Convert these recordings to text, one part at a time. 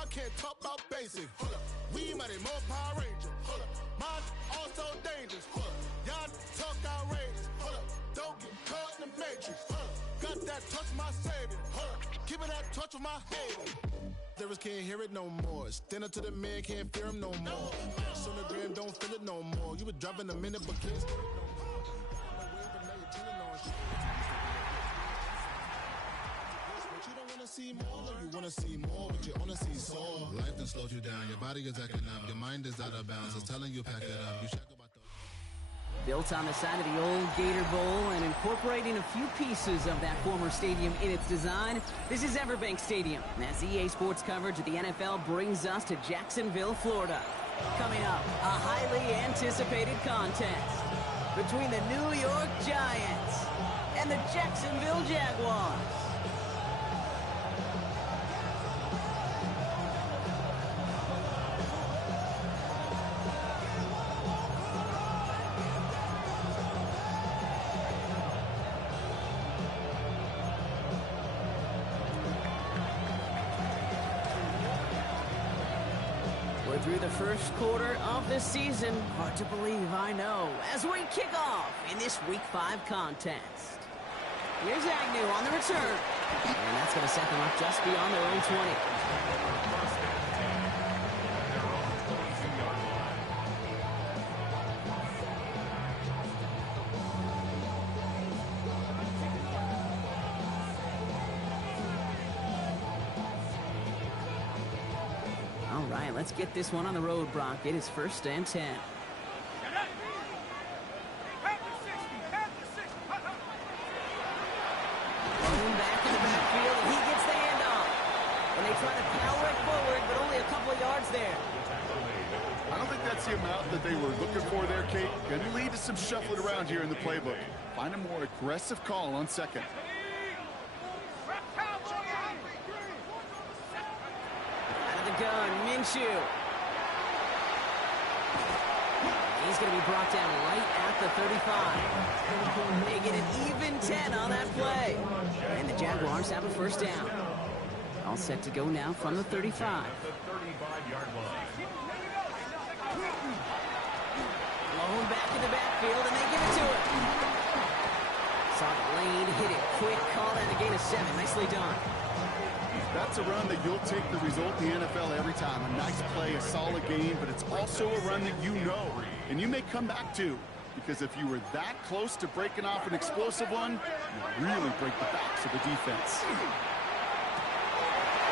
y'all can't talk about basic. Hold up, we mighty more Power Ranger. Hold up, mine also dangerous. Hold up, y'all talk outrageous. Hold up, don't get caught in the matrix. Hold up, got that touch of my savior. Hold up, keep it that touch of my hater. Lyrics can't hear it no more. Stand up to the man, can't fear him no more. On the gram, don't feel it no more. You were driving a minute, but can't stop it no more. You don't wanna see more, you wanna see more, but you wanna see soul. Life done slowed you down, your body is acting up, your mind is out of bounds. It's telling you pack it up. You shack about the Built on the side of the old Gator Bowl and incorporating a few pieces of that former stadium in its design, this is Everbank Stadium. As EA Sports coverage of the NFL brings us to Jacksonville, Florida. Coming up, a highly anticipated contest between the New York Giants and the Jacksonville Jaguars. Through the first quarter of the season. Hard to believe, I know, as we kick off in this Week 5 contest. Here's Agnew on the return. And that's going to set them up just beyond their own 20. Let's get this one on the road, Brock. It is 1st and 10. Going back in the backfield, and he gets the handoff. And they try to power it forward, but only a couple of yards there. I don't think that's the amount that they were looking for there, Kate. Going to lead to some shuffling around here in the playbook. Find a more aggressive call on second. Gun, Minshew. He's going to be brought down right at the 35. Making it even 10 on that play. And the Jaguars have a first down. All set to go now from the 35. Blown back in the backfield, and they give it to him. Saw the lane, hit it quick, called out a gain of 7. Nicely done. That's a run that you'll take the result in the NFL every time. A nice play, a solid game, but it's also a run that you know, and you may come back to. Because if you were that close to breaking off an explosive one, you really break the backs of the defense.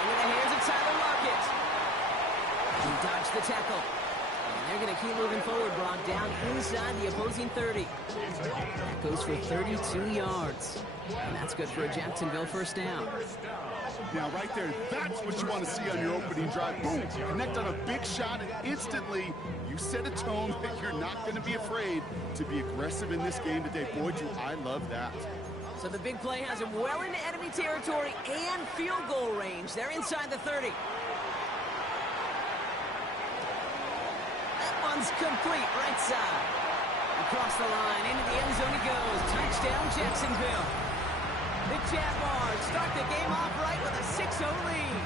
Into the hands of Tyler Lockett. He dodged the tackle. And they're going to keep moving forward, Brock, down inside the opposing 30. That goes for 32 yards. And that's good for a Jacksonville first down. Now, right there, that's what you want to see on your opening drive. Boom, connect on a big shot, and instantly you set a tone that you're not going to be afraid to be aggressive in this game today. Boy, do I love that. So the big play has him well into enemy territory and field goal range. They're inside the 30. That one's complete, right side. Across the line, into the end zone he goes. Touchdown, Jacksonville. The Jaguars start the game off right with a 6-0 lead.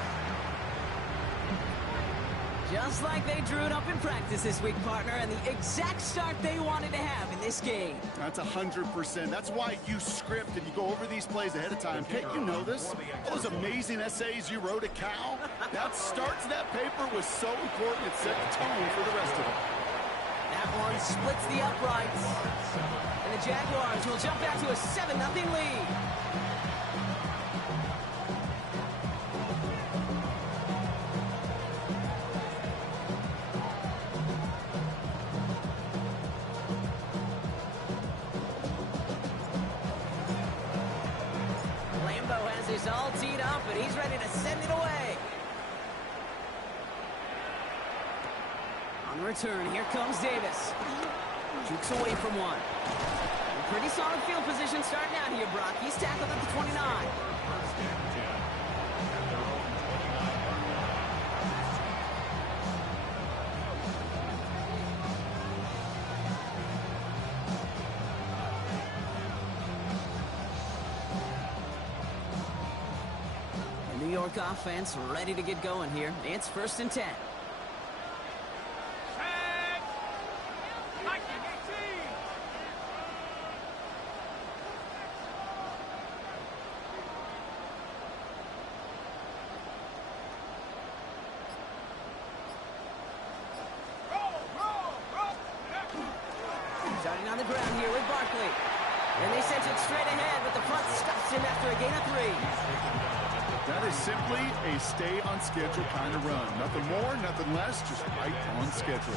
Just like they drew it up in practice this week, partner, and the exact start they wanted to have in this game. That's 100%. That's why you script and you go over these plays ahead of time. Kate, you know this. All those amazing essays you wrote at Cal, that start to that paper was so important. It set the tone for the rest of it. That one splits the uprights. And the Jaguars will jump out to a 7-0 lead. Is all teed up, and he's ready to send it away. On the return, here comes Davis. Jukes away from one. Pretty solid field position starting out here, Brock. He's tackled at the 29. York offense ready to get going here. It's 1st and 10. Starting on the ground here with Barkley. And they sent it straight ahead, but the front stops him after a gain of 3. That is simply a stay-on-schedule kind of run. Nothing more, nothing less, just right on schedule.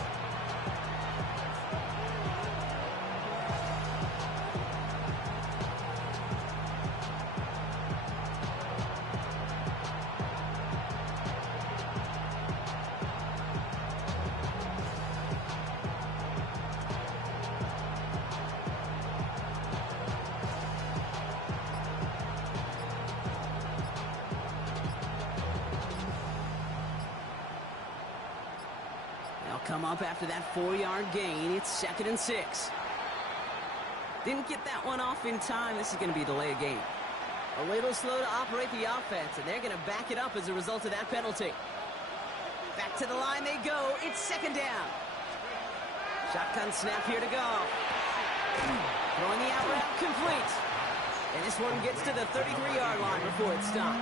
Come up after that 4-yard gain. It's 2nd and 6. Didn't get that one off in time. This is going to be a delay of game. A little slow to operate the offense, and they're going to back it up as a result of that penalty. Back to the line they go. It's 2nd down. Shotgun snap here to go. Throwing the out route complete. And this one gets to the 33-yard line before it's stopped.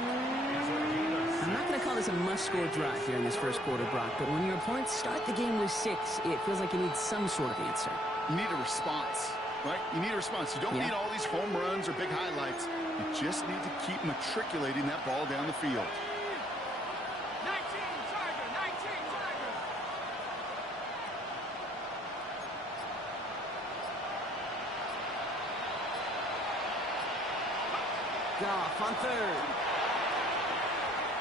I'm not going to call this a must-score drive here in this first quarter, Brock, but when your opponents start the game with 6, it feels like you need some sort of answer. You need a response, right? You need a response. You don't need all these home runs or big highlights. You just need to keep matriculating that ball down the field. 19 Tiger, 19 Tiger. Goff on 3rd.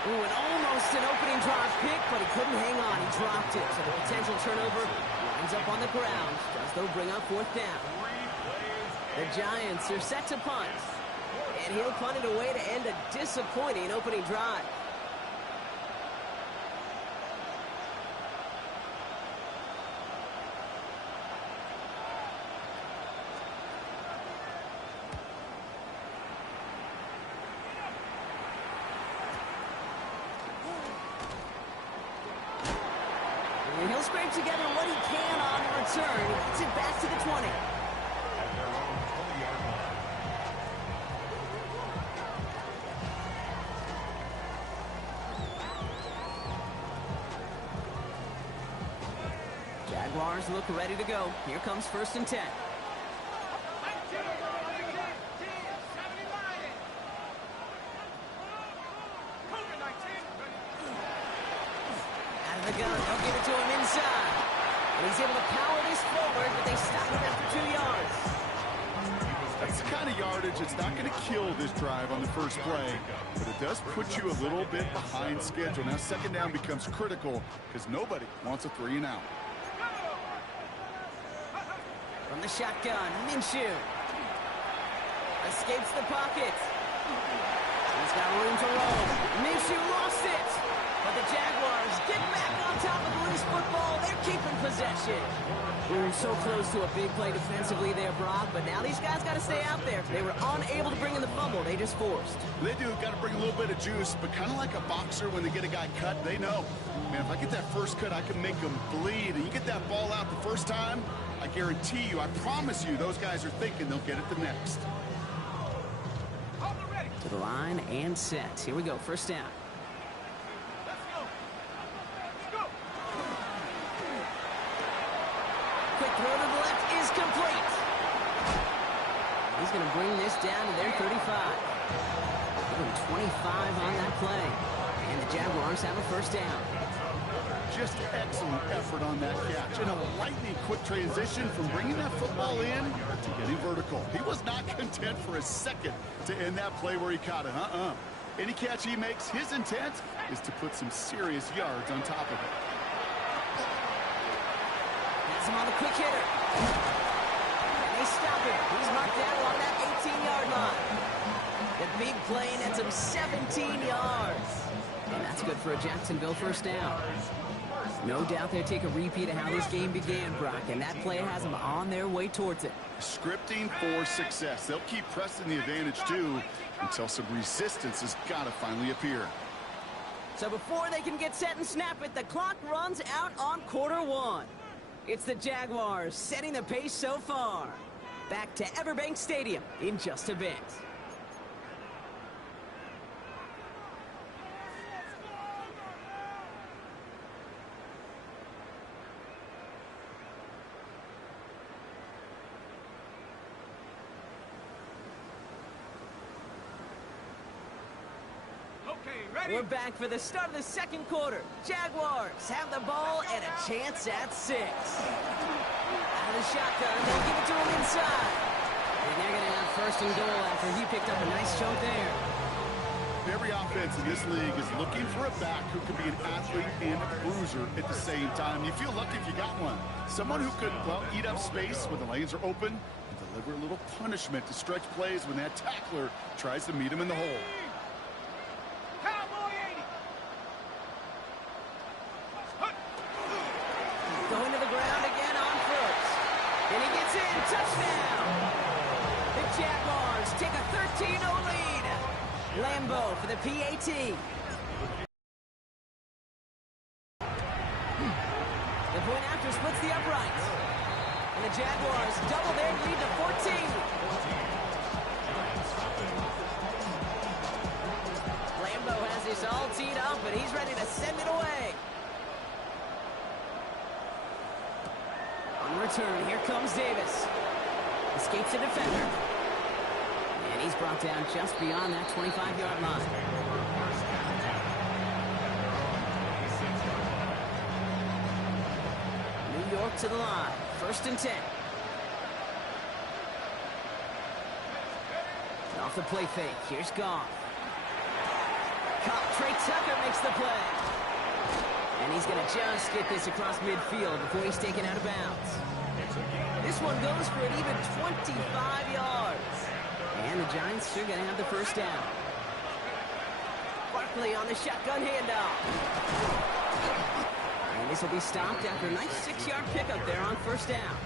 Ooh, and almost an opening drive pick, but he couldn't hang on. He dropped it. So the potential turnover lines up on the ground as they'll bring up 4th down. The Giants are set to punt. And he'll punt it away to end a disappointing opening drive. And he'll scrape together what he can on the return. He gets it back to the 20. Jaguars look ready to go. Here comes 1st and 10. The gun. They'll give it to him inside. And he's able to power this forward, but they stop him after 2 yards. That's the kind of yardage that's not going to kill this drive on the first play, but it does put you a little bit behind schedule. Now 2nd down becomes critical because nobody wants a 3-and-out. From the shotgun, Minshew escapes the pocket. He's got room to roll. Minshew lost it. But the Jaguars get back on top of the loose football. They're keeping possession. Ooh, so close to a big play defensively there, Brock. But now these guys got to stay out there. They were unable to bring in the fumble. They just forced. They do. Got to bring a little bit of juice. But kind of like a boxer when they get a guy cut, they know, man, if I get that first cut, I can make them bleed. And you get that ball out the first time, I guarantee you, I promise you, those guys are thinking they'll get it the next. To the line and set. Here we go. 1st down. Quick throw to the left is complete. He's going to bring this down to their 35. Give him 25 on that play. And the Jaguars have a 1st down. Just excellent effort on that catch. And a lightning quick transition from bringing that football in to getting vertical. He was not content for a second to end that play where he caught it. Any catch he makes, his intent is to put some serious yards on top of it. Has him on the quick hitter. And they stop him. He's marked down on that 18-yard line. The big play nets him 17 yards. And that's good for a Jacksonville 1st down. No doubt they'll take a repeat of how this game began, Brock, and that play has them on their way towards it. Scripting for success. They'll keep pressing the advantage, too, until some resistance has got to finally appear. So before they can get set and snap it, the clock runs out on quarter one. It's the Jaguars setting the pace so far. Back to Everbank Stadium in just a bit. We're back for the start of the second quarter. Jaguars have the ball and a chance at 6. Out of the shotgun, they'll give it to him inside. And they're going to have first and goal after he picked up a nice chunk there. Every offense in this league is looking for a back who can be an athlete and a bruiser at the same time. You feel lucky if you got one. Someone who could, well, eat up space when the lanes are open and deliver a little punishment to stretch plays when that tackler tries to meet him in the hole. Going to the ground again on first. And he gets in. Touchdown. The Jaguars take a 13-0 lead. Lambeau for the PAT. The point after splits the uprights. And the Jaguars double their lead to 14. Lambeau has this all teed up, and he's ready to send it away. On return, here comes Davis. Escapes a defender. And he's brought down just beyond that 25-yard line. New York to the line. First and 10. Off the play fake. Here's Goff. Trey Tucker makes the play. And he's going to just get this across midfield before he's taken out of bounds. This one goes for an even 25 yards. And the Giants are going to have the first down. Barkley on the shotgun handoff. And this will be stopped after a nice 6-yard pickup there on first down.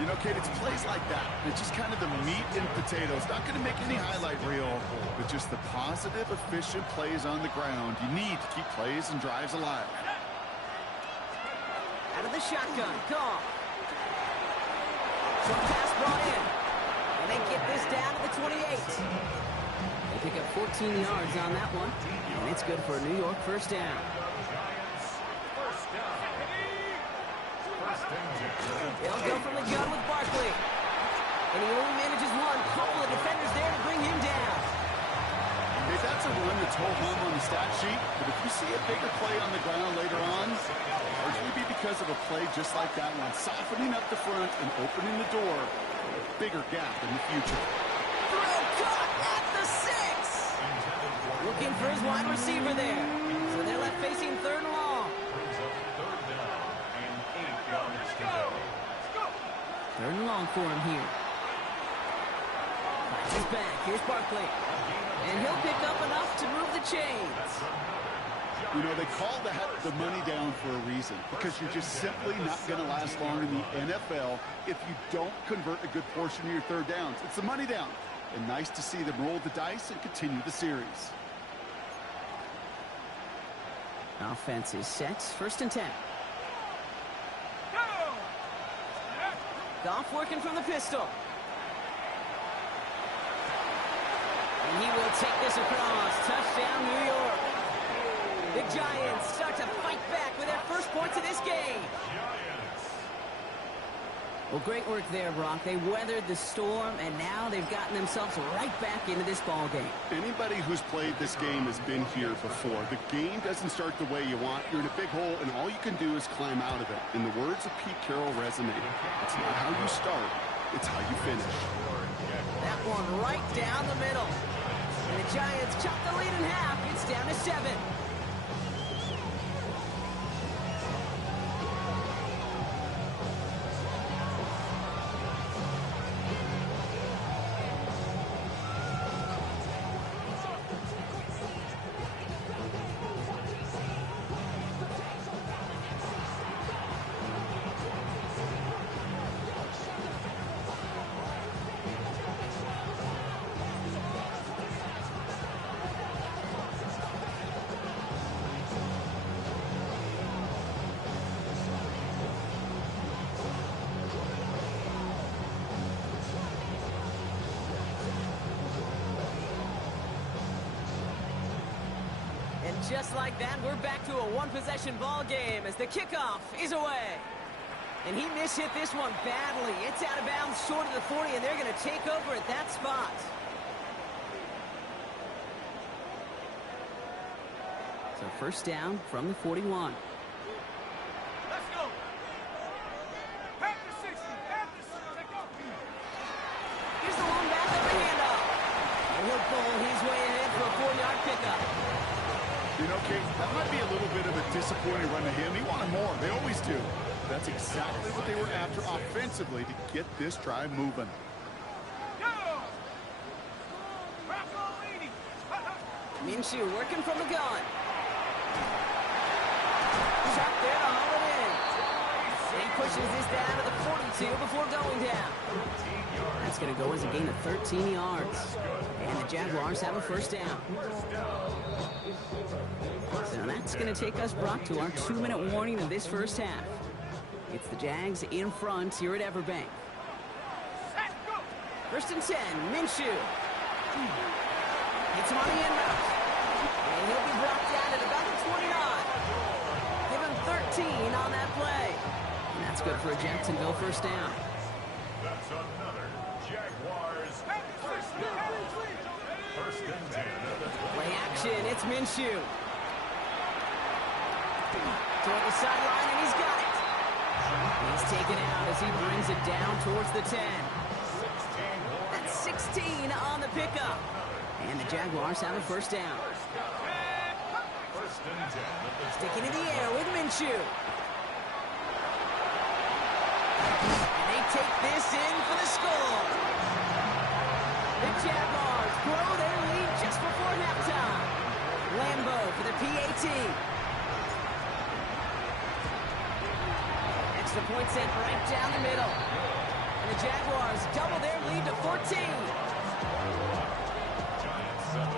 You know, Kate, it's plays like that. It's just kind of the meat and potatoes. Not going to make any highlight reel, but just the positive, efficient plays on the ground. You need to keep plays and drives alive. Out of the shotgun, Goff. Short pass brought in. And they get this down to the 28. They pick up 14 yards on that one. And it's good for a New York first down. They'll go from the gun with Barkley. And he only manages one. Couple of defenders there to bring him down. Hey, that's a run that's ho-hum on the stat sheet. But if you see a bigger play on the ground later on, it'll largely be because of a play just like that one. Softening up the front and opening the door for a bigger gap in the future. Throw caught at the 6. Looking for his wide receiver there. So they're left facing third and long. Third and long for him here. He's back. Here's Barkley. And he'll pick up enough to move the chains. You know, they call that the money down for a reason, because you're just simply not going to last long in the NFL if you don't convert a good portion of your third downs. It's the money down. And nice to see them roll the dice and continue the series. Offense is set. First and 10. Goff working from the pistol. And he will take this across. Touchdown, New York. The Giants start to fight back with their first points of this game. Well, great work there, Brock. They weathered the storm, and now they've gotten themselves right back into this ball game. Anybody who's played this game has been here before. The game doesn't start the way you want. You're in a big hole, and all you can do is climb out of it. And the words of Pete Carroll resonate. It's not how you start, it's how you finish. That one right down the middle. And the Giants chop the lead in half. It's down to 7. just like that, we're back to a one-possession ball game as the kickoff is away. And he mishit this one badly. It's out of bounds short of the 40, and they're going to take over at that spot. So first down from the 41. Let's go. Back to 60. Back to 60. Take off. Here's the one back up the handoff. He'll pull his way ahead for a 4-yard pickup. You know, Kate, that might be a little bit of a disappointing run to him. He wanted more. They always do. That's exactly what they were after offensively to get this drive moving. Go! Rocco leading. Minshew working from the gun. He's up there to haul it in. And he pushes this down to the 42 before going down. That's going to go as a gain of 13 yards. And the Jaguars have a first down. So that's going to take us, Brock, to our 2-minute warning of this first half. It's the Jags in front here at Everbank. First and 10, Minshew. Hits him on the end route. And he'll be brought down at about the 29. Give him 13 on that play. And that's good for a Jacksonville first down. That's another Jaguars first and 10. Play action, it's Minshew. Toward the sideline, and he's got it. He's taken out as he brings it down towards the 10. That's 16 on the pickup. And the Jaguars have a first down. First and 10. Sticking in the air with Minshew. And they take this in for the score. The Jaguars grow their lead just before halftime. Lambeau for the PAT. Extra point sent right down the middle. And the Jaguars double their lead to 14. Giants 7.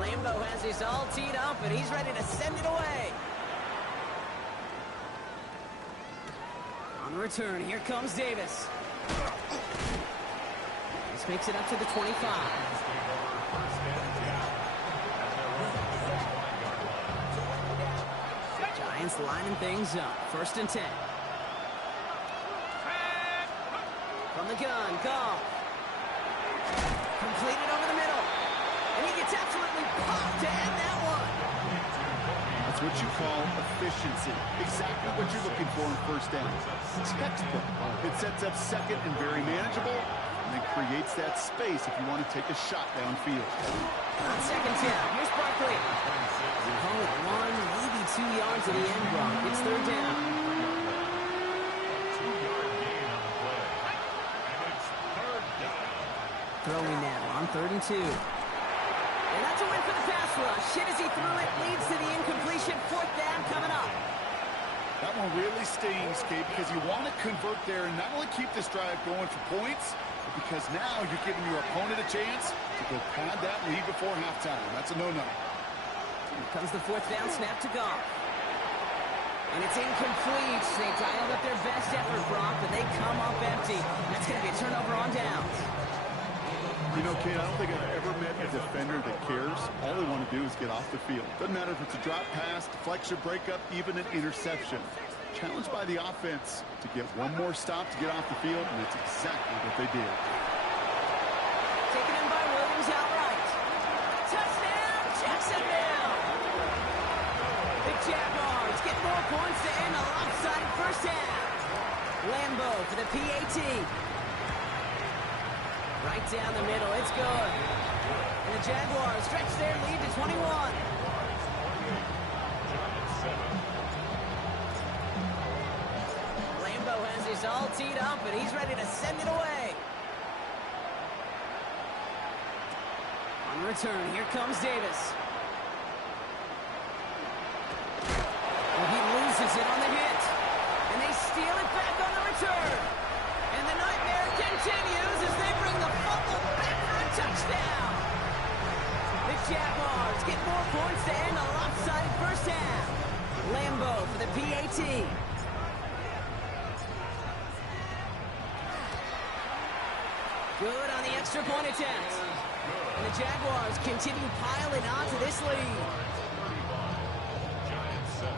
Lambeau has this all teed up, and he's ready to send it away. On the return, here comes Davis. This makes it up to the 25. Giants lining things up. First and 10. From the gun, Goff. Completed over the middle. And he gets absolutely popped to end that one. That's what you call efficiency. Exactly what you're looking for in first down. Textbook. It sets up second and very manageable, and then creates that space if you want to take a shot downfield. On second down, here's Barkley. They call it 1, maybe 2 yards to the end block. It's third down. 2-yard gain on the play. And it's third down. Throwing now on 3rd and 2. And that's a win for the pass rush. Hit as he threw it, leads to the incompletion. Fourth down coming up. That one really stings, Kate, because you want to convert there and not only keep this drive going for points, but because now you're giving your opponent a chance to go pad that lead before halftime. That's a no-no. Here comes the fourth down snap to Goff. And it's incomplete. They dialed up their best effort, Brock, but they come up empty. That's going to be a turnover on downs. You know, Kate, I don't think I've ever met a defender that cares. All they want to do is get off the field. Doesn't matter if it's a drop pass, deflection, breakup, even an interception. Challenged by the offense to get one more stop to get off the field, and that's exactly what they did. Taken in by Williams outright. Touchdown, Jacksonville! The Jaguars get more points to end a lopsided first half. Lambeau for the PAT. Right down the middle, it's good. And the Jaguars stretch their lead to 21. Lambeau has this all teed up, and he's ready to send it away. On return, here comes Davis. And he loses it on the hit. And they steal it back on the return. And the nightmare continues as they bring the fumble back for a touchdown. Jaguars get more points to end a lopsided first half. Lambeau for the PAT. Good on the extra point attempt. And the Jaguars continue piling onto this lead. Giants 7.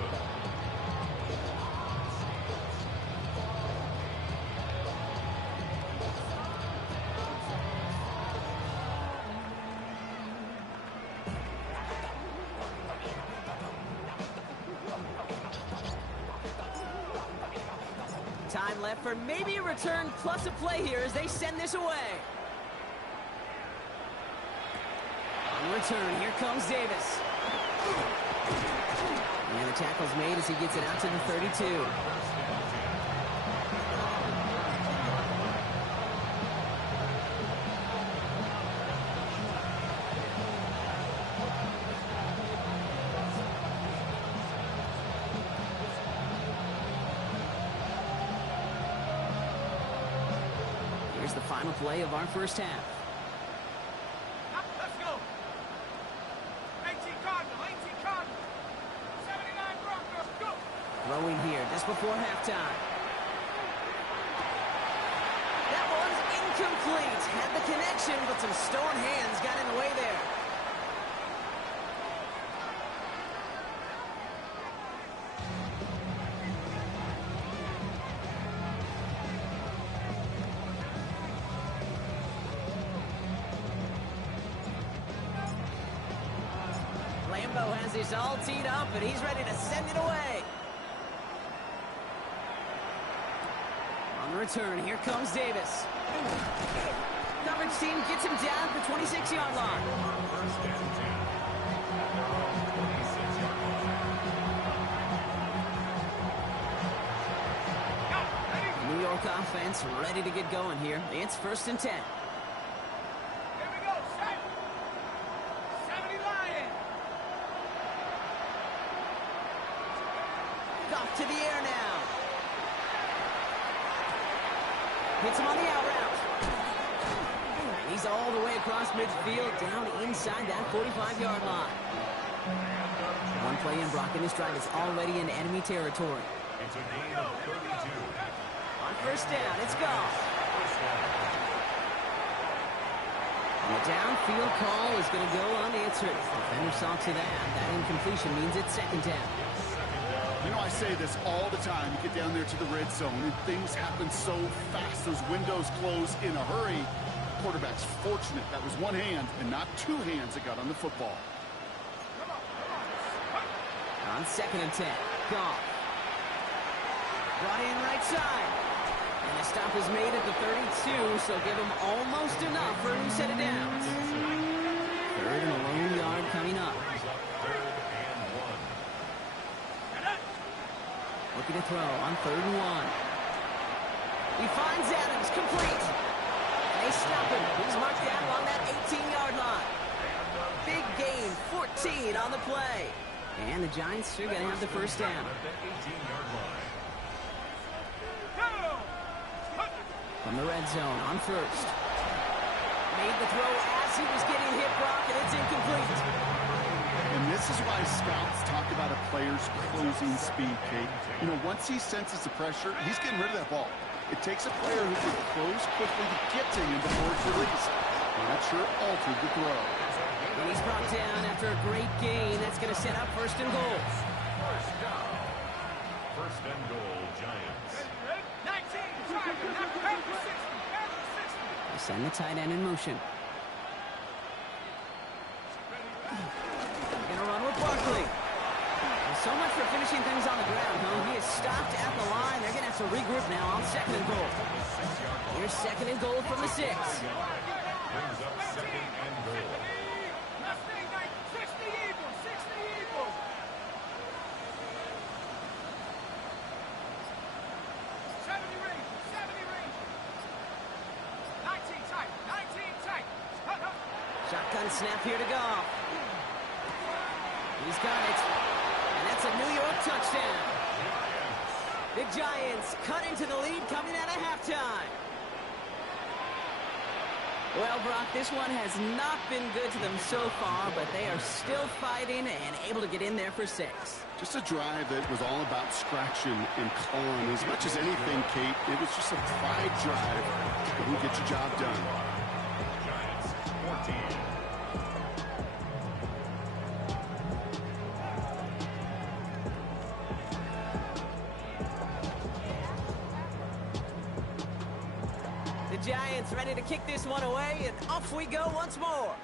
Time left for maybe a return plus a play here as they send this away. On return, here comes Davis. And the tackle's made as he gets it out to the 32. Here's the final play of our first half. Let's go. 18 Cardinal, 18 Cardinal. 79 Broncos, go. Throwing here just before halftime. That one's incomplete. Had the connection, but some stone hands got in the way there. Lambeau has this all teed up, and he's ready to send it away. On return, here comes Davis. Coverage team gets him down at the 26-yard line. First and 10. 26-yard line. New York offense ready to get going here. It's 1st and 10. Here we go, set. 70 Lions. Off to the air now. Hits him on the out route. And he's all the way across midfield, down inside that 45-yard line. One play in, Brock, and this drive is already in enemy territory. It's a gain of 32. On first down, it's gone. First down. And the downfield call is going to go unanswered. Defender saw to that. That incompletion means it's 2nd down. You know, I say this all the time. You get down there to the red zone, and things happen so fast. Those windows close in a hurry. Quarterback's fortunate that was one hand and not two hands that got on the football. On 2nd and 10, Goff. Brought in right side. And the stop is made at the 32, so give him almost enough for a new set of downs. 3rd and a lone yard coming up. Third and 1. Looking to throw on 3rd and 1. He finds Adams, complete. And they stop him. He's marked down along that 18-yard line. Big gain, 14 on the play. And the Giants are going to have the first down. At the 18-yard line. From the red zone on 1st. Made the throw as he was getting hit, Brock, and it's incomplete. And this is why scouts talk about a player's closing speed, Kate. You know, once he senses the pressure, he's getting rid of that ball. It takes a player who can close quickly to get to him before it's released. And that sure altered the throw. And he's brought down after a great gain. That's going to set up 1st and goal. First down. 1st and goal, Giants. 19, try it. Half the 60, half the 60. They send the tight end in motion. Going to run with Barkley. And so much for finishing things on the ground, huh? He is stopped at the line. They're going to have to regroup now on 2nd and goal. Here's 2nd and goal from the 6. Brings up 2nd and goal. 60 Eagles, 60 Eagles. 70 Rangers, 70 Rangers. 19 tight, 19 tight. Shotgun snap here to go. He's got it. And that's a New York touchdown. The Giants cut into the lead coming out of halftime. Well, Brock, this one has not been good to them so far, but they are still fighting and able to get in there for 6. Just a drive that was all about scratching and clawing. As much as anything, Kate, it was just a pride drive that will get your job done. Giants 14. The Giants ready to kick this one away, and off we go once more.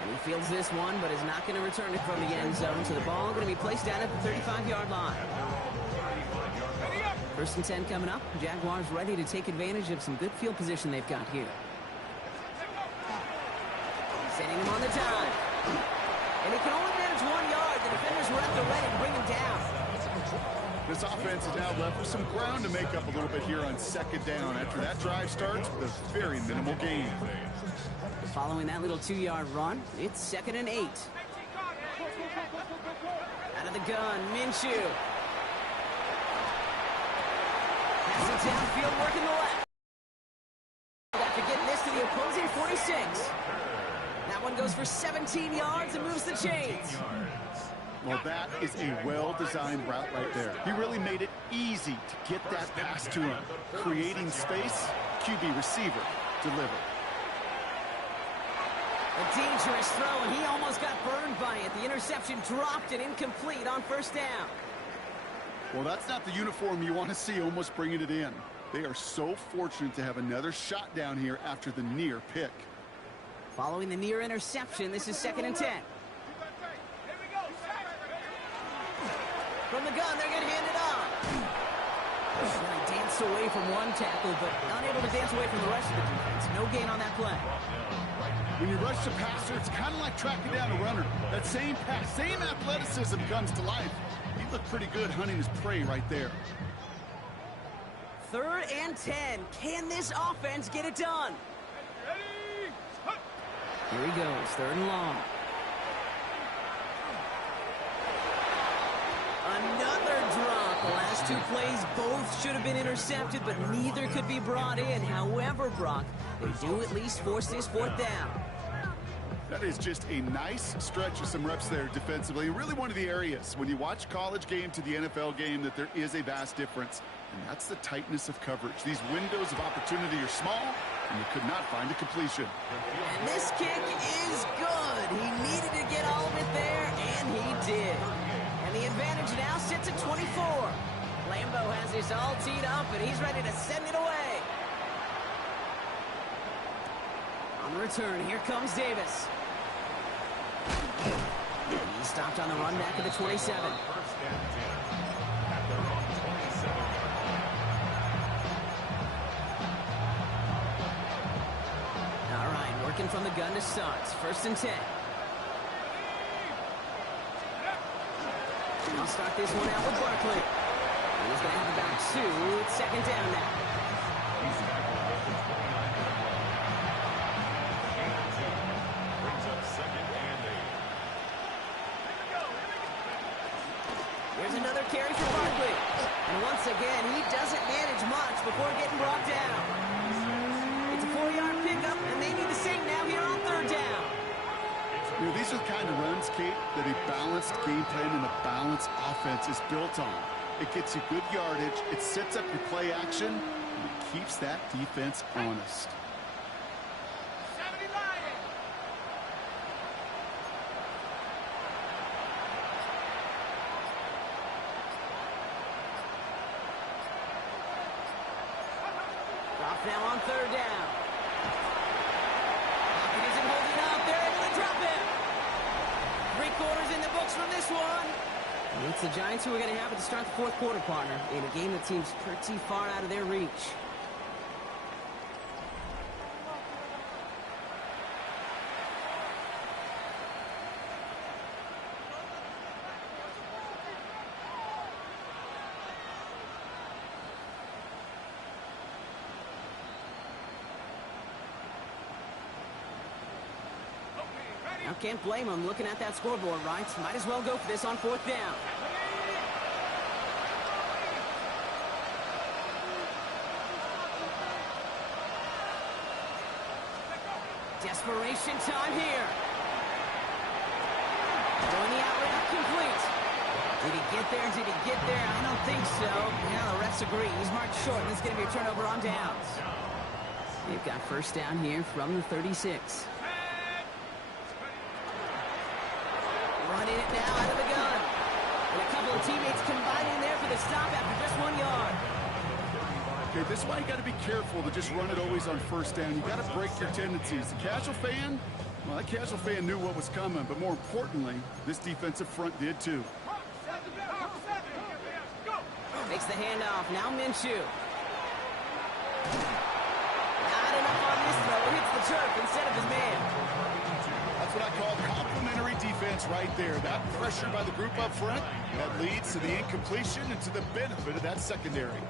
And he fields this one, but is not going to return it from the end zone, so the ball going to be placed down at the 35-yard line. 1st and 10 coming up. Jaguars ready to take advantage of some good field position they've got here. Sending him on the dive. And he can only manage 1 yard. The defenders were at the ready to bring him down. This offense is now left with some ground to make up a little bit here on 2nd down after that drive starts with a very minimal gain. Following that little 2-yard run, it's 2nd and 8. Out of the gun, Minshew. Pass it downfield, working the left. After getting this to the opposing 46. That one goes for 17 yards and moves the chains. Well, that is a well-designed route right there. He really made it easy to get that pass to him. Creating space, QB receiver, deliver. A dangerous throw, and he almost got burned by it. The interception dropped and incomplete on 1st down. Well, that's not the uniform you want to see almost bringing it in. They are so fortunate to have another shot down here after the near pick. Following the near interception, this is 2nd and 10. From the gun, they're going to hand it off. He danced away from one tackle, but unable to dance away from the rest of the defense. No gain on that play. When you rush the passer, it's kind of like tracking down a runner. That same pass, same athleticism comes to life. He looked pretty good hunting his prey right there. 3rd and 10. Can this offense get it done? Here he goes, 3rd and long. Another drop. The last 2 plays both should have been intercepted, but neither could be brought in. However, Brock, they do at least force this 4th down. That is just a nice stretch of some reps there defensively. Really one of the areas when you watch college game to the NFL game that there is a vast difference. And that's the tightness of coverage. These windows of opportunity are small, and they could not find a completion. And this kick is good. He needed to get all of it there, and he did. And the advantage now sits at 24. Lambeau has this all teed up, and he's ready to send it away. On the return, here comes Davis. He stopped on the run back at the 27. All right, working from the gun to start. 1st and 10. I'll start this one out with Barkley. He's going to have about 2. It's 2nd down now. Brings up 2nd and 8. Here's another carry for Barkley. And once again, he doesn't manage much before getting brought down. It's a 4-yard pickup, and they need the same now here on 3rd down. You know, these are the kind of runs, Kate, that a balanced game plan and a balanced offense is built on. It gets you good yardage, it sets up your play action, and it keeps that defense honest. Off now on 3rd down. Pocket isn't holding up. They're able to drop him. 3 quarters in the books from this one. And it's the Giants who are going to have it to start the 4th quarter, partner, in a game that seems pretty far out of their reach. Now, can't blame him looking at that scoreboard, right? Might as well go for this on 4th down. Desperation time here. Throwing the out route complete. Did he get there? Did he get there? I don't think so. Yeah, the refs agree. He's marked short, and this is going to be a turnover on downs. They've got first down here from the 36. Running it now out of the gun. And a couple of teammates combining there for the stop after just 1 yard. Okay, this is why you got to be careful to just run it always on first down. You got to break your tendencies. The casual fan, well, that casual fan knew what was coming, but more importantly, this defensive front did too. Makes the handoff. Now Minshew. Not enough on this throw. Hits the turf instead of his man. That's what I call complementary defense right there. That pressure by the group up front, that leads to the incompletion and to the benefit of that secondary.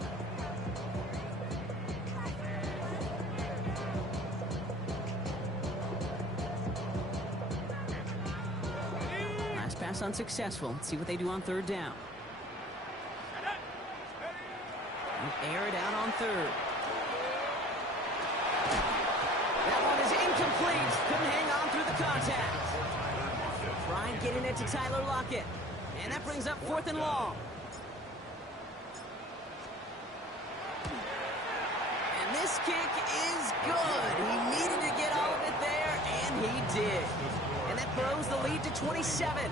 Last pass unsuccessful. Let's see what they do on third down. Air it out on third. That one is incomplete. Couldn't hang on through the contact. Bryant getting it to Tyler Lockett. And that brings up 4th and long. And this kick is good. He needed to get all of it there, and he did. And that throws the lead to 27.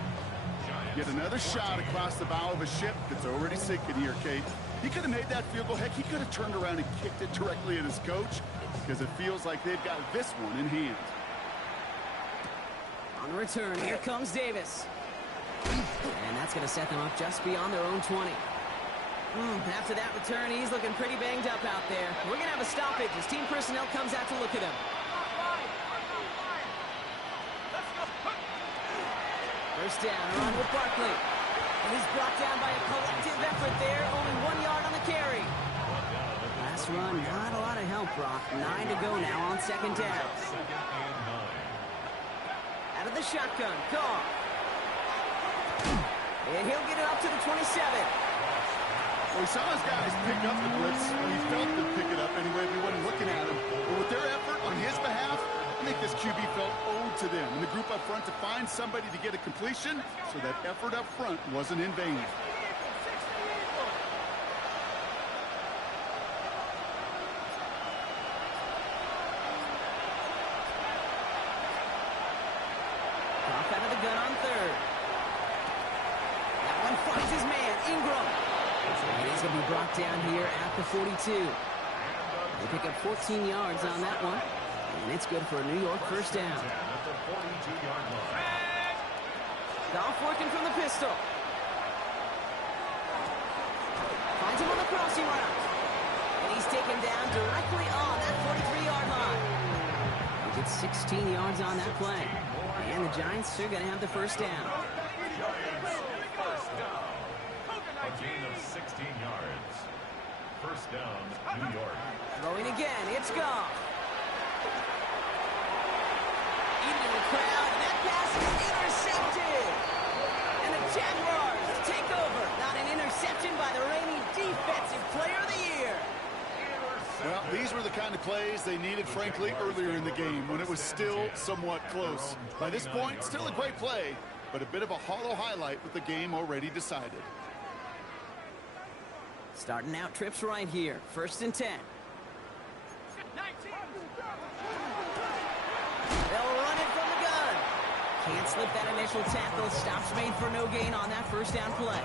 Yet another shot across the bow of a ship that's already sinking here, Kate. He could have made that field goal. Heck, he could have turned around and kicked it directly at his coach because it feels like they've got this one in hand. On the return, here comes Davis. And that's going to set them up just beyond their own 20. After that return, he's looking pretty banged up out there. We're going to have a stoppage as team personnel comes out to look at him. First down, run with Barkley. And he's brought down by a collective effort there. Only 1 yard on the carry. Last run, not a lot of help, Brock. 9 to go now on second down. Out of the shotgun, Carr. And he'll get it up to the 27. Well, we saw his guys pick up the blitz. He felt them pick it up anyway. We wasn't looking at him. But with their effort on his behalf, I think this QB felt owed to them and the group up front to find somebody to get a completion, so that effort up front wasn't in vain. Off out of the gun on third. That one finds his man, Ingram. And he's going to be brought down here at the 42. They pick up 14 yards on that one. And it's good for a New York first down. Goff working from the pistol. Finds him on the crossing route. And he's taken down directly on that 43-yard line. He gets 16 yards on that play. And the Giants are going to have the first down. A gain of 16 yards. First down, New York. Throwing again, it's Goff. Into the crowd, and that pass is intercepted. And the Jaguars take over. Not an interception by the reigning Defensive Player of the Year. Well, these were the kind of plays they needed, frankly, earlier in the game when it was still somewhat close. By this point, still a great play, but a bit of a hollow highlight with the game already decided. Starting out trips right here. 1st and 10. They'll run it from the gun. Can't slip that initial tackle. Stops made for no gain on that first down play.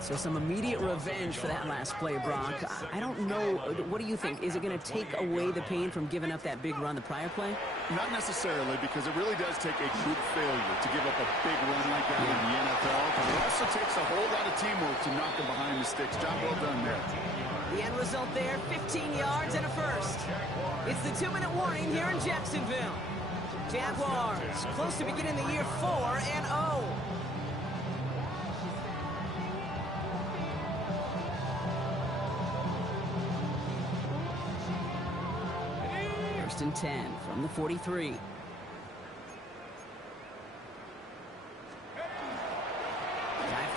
So some immediate revenge for that last play, Brock. I don't know. What do you think? Is it going to take away the pain from giving up that big run the prior play? Not necessarily, because it really does take a group failure to give up a big run like that in the NFL. But it also takes a whole lot of teamwork to knock them behind the sticks. Job well done there. The end result there, 15 yards and a first. It's the 2-minute warning here in Jacksonville. Jaguars close to beginning the year 4-0. First and 10 from the 43. Dive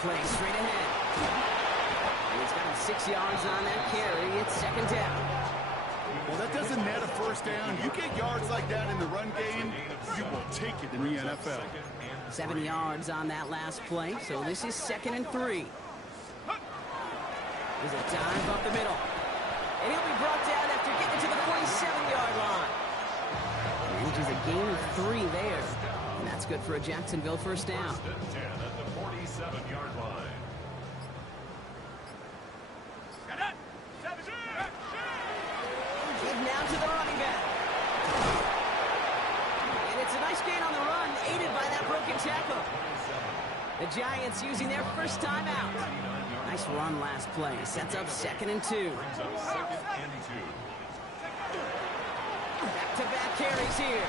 play straight ahead. And he's got him 6 yards on that carry. It's second down. Well, that doesn't net a first down. You get yards like that in the run game, you will take it in the NFL. 7 yards on that last play, so this is 2nd and 3. There's a dive up the middle. And he'll be brought down after getting to the 47-yard line. Manages a gain of 3 there. And that's good for a Jacksonville first down. 10 at the 47-yard line. Give now to the running back. And it's a nice gain on the run, aided by that broken tackle. The Giants using their first timeout. Nice run last play. Sets up 2nd and 2. Brings up 2nd and 2. Back-to-back carries here.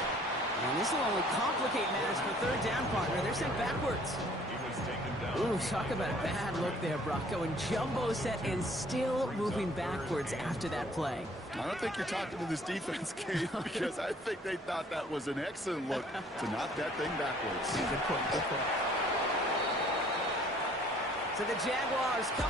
And this will only complicate matters for third down, partner. They're sent backwards. He was taken down. Ooh, talk about a bad look there, Brock. Going jumbo set and still moving backwards after that play. I don't think you're talking to this defense, Kate, because I think they thought that was an excellent look to knock that thing backwards. Good point, good point. So the Jaguars come